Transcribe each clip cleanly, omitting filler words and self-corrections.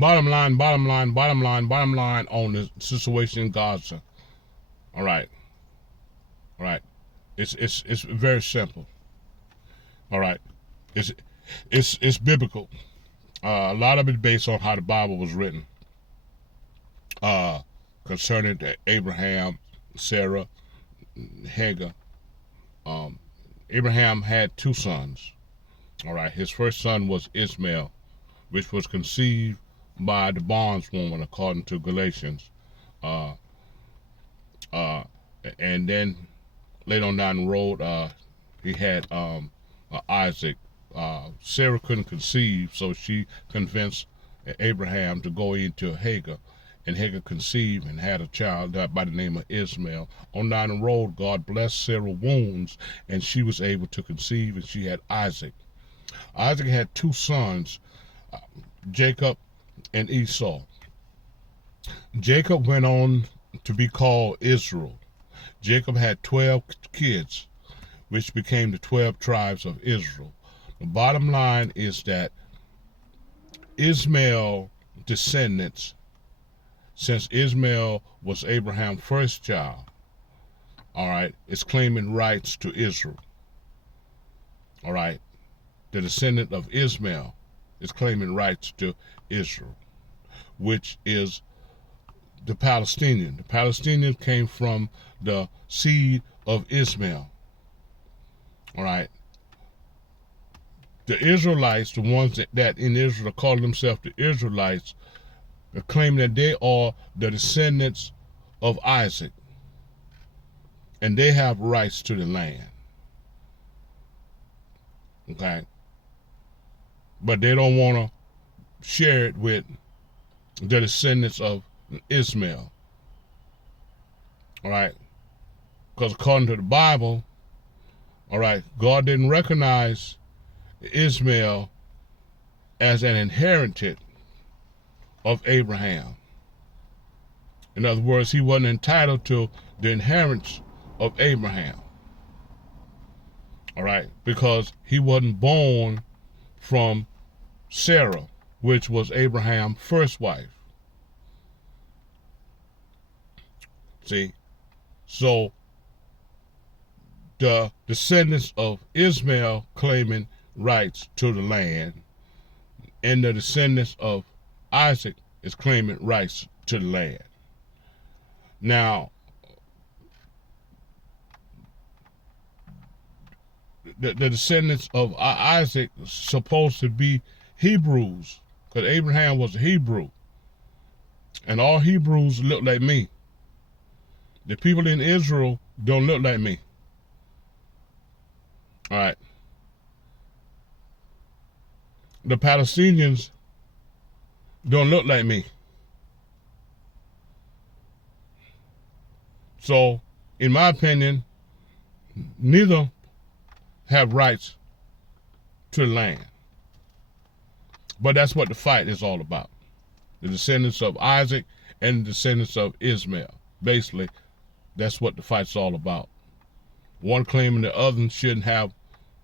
bottom line on the situation in Gaza. All right, all right. It's very simple. All right, it's it's biblical. A lot of it based on how the Bible was written uh, concerning Abraham, Sarah, Hagar. Um, Abraham had two sons. All right, his first son was Ishmael, which was conceived by the bondswoman, according to Galatians. Uh, uh, and then later on down the road, he had Isaac. Sarah couldn't conceive, so she convinced Abraham to go into Hagar, and Hagar conceived and had a child by the name of Ishmael. On down the road, God blessed Sarah's wombs, and she was able to conceive, and she had Isaac. Isaac had two sons, Jacob and Esau. Jacob went on to be called Israel. Jacob had 12 kids, which became the 12 tribes of Israel. The bottom line is that Ishmael descendants, since Ishmael was Abraham's first child, all right, is claiming rights to Israel. All right, the descendant of Ishmael is claiming rights to Israel, which is the Palestinian. The Palestinians came from the seed of Ishmael. All right. The Israelites, the ones that in Israel call themselves the Israelites, claim that they are the descendants of Isaac, and they have rights to the land. Okay. But they don't want to share it with the descendants of Ishmael. All right. Because according to the Bible, all right, God didn't recognize Ishmael as an inherited of Abraham. In other words, he wasn't entitled to the inheritance of Abraham. All right, because he wasn't born from Sarah, which was Abraham's first wife. See, so the descendants of Ishmael claiming rights to the land, and the descendants of Isaac is claiming rights to the land. Now, the descendants of Isaac supposed to be Hebrews, because Abraham was a Hebrew, and all Hebrews look like me. The people in Israel don't look like me. All right. The Palestinians don't look like me. So, in my opinion, neither have rights to the land. But that's what the fight is all about. The descendants of Isaac and the descendants of Ishmael. Basically, that's what the fight's all about. One claiming the other shouldn't have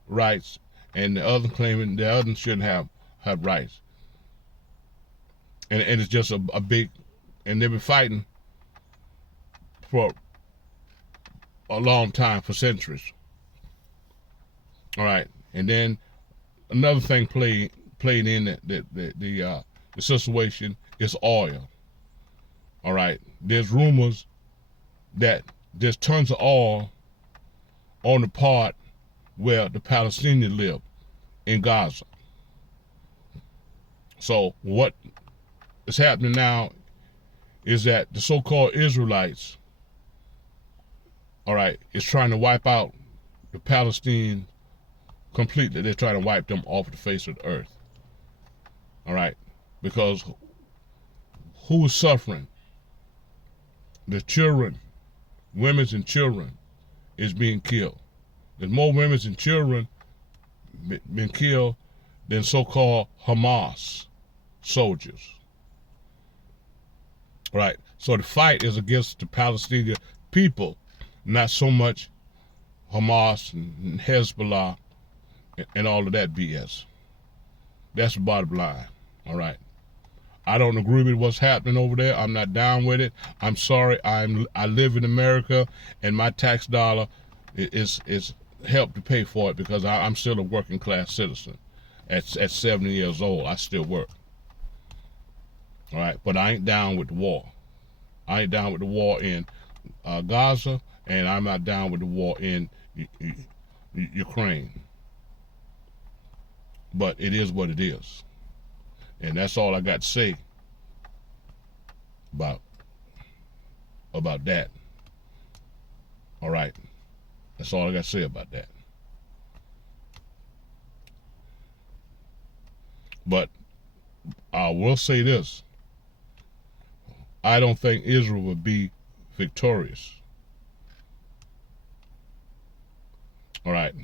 rights, and the other claiming the other shouldn't have rights. And it's just a big, and they've been fighting for a long time, for centuries. All right, and then another thing played in the situation is oil. All right, there's rumors that there's tons of oil on the part where the Palestinians live in Gaza. So what is happening now is that the so-called Israelites, all right, is trying to wipe out the Palestinians completely. They're trying to wipe them off the face of the earth. All right, because who is suffering? The children, women and children is being killed. There's more women and children been killed than so-called Hamas soldiers. Right. So the fight is against the Palestinian people, not so much Hamas and Hezbollah and all of that BS. That's the bottom line. All right. I don't agree with what's happening over there. I'm not down with it. I'm sorry. I live in America, and my tax dollar is helped to pay for it because I'm still a working class citizen. At 70 years old, I still work. All right, but I ain't down with the war. I ain't down with the war in Gaza, and I'm not down with the war in Ukraine. But it is what it is, and that's all I got to say about that. All right, that's all I got to say about that. But I will say this: I don't think Israel will be victorious. All right,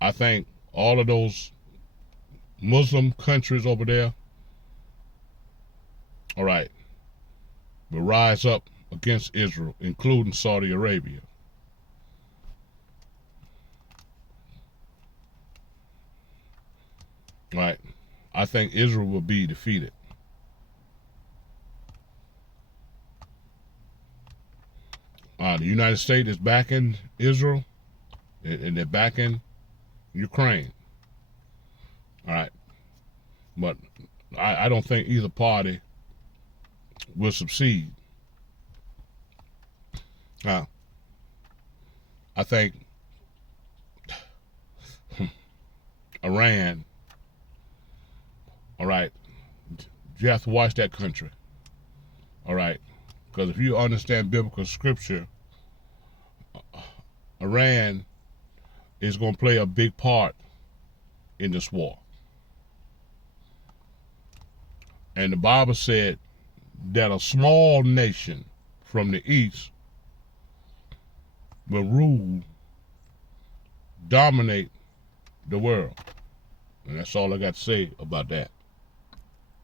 I think all of those Muslim countries over there, all right, will rise up against Israel, including Saudi Arabia. All right, I think Israel will be defeated. The United States is backing Israel, and they're backing Ukraine. All right, but I don't think either party will succeed. Now, I think Iran, all right, you have to watch that country, all right, because if you understand biblical scripture, Iran is going to play a big part in this war. And the Bible said that a small nation from the east will rule, dominate the world. And that's all I got to say about that.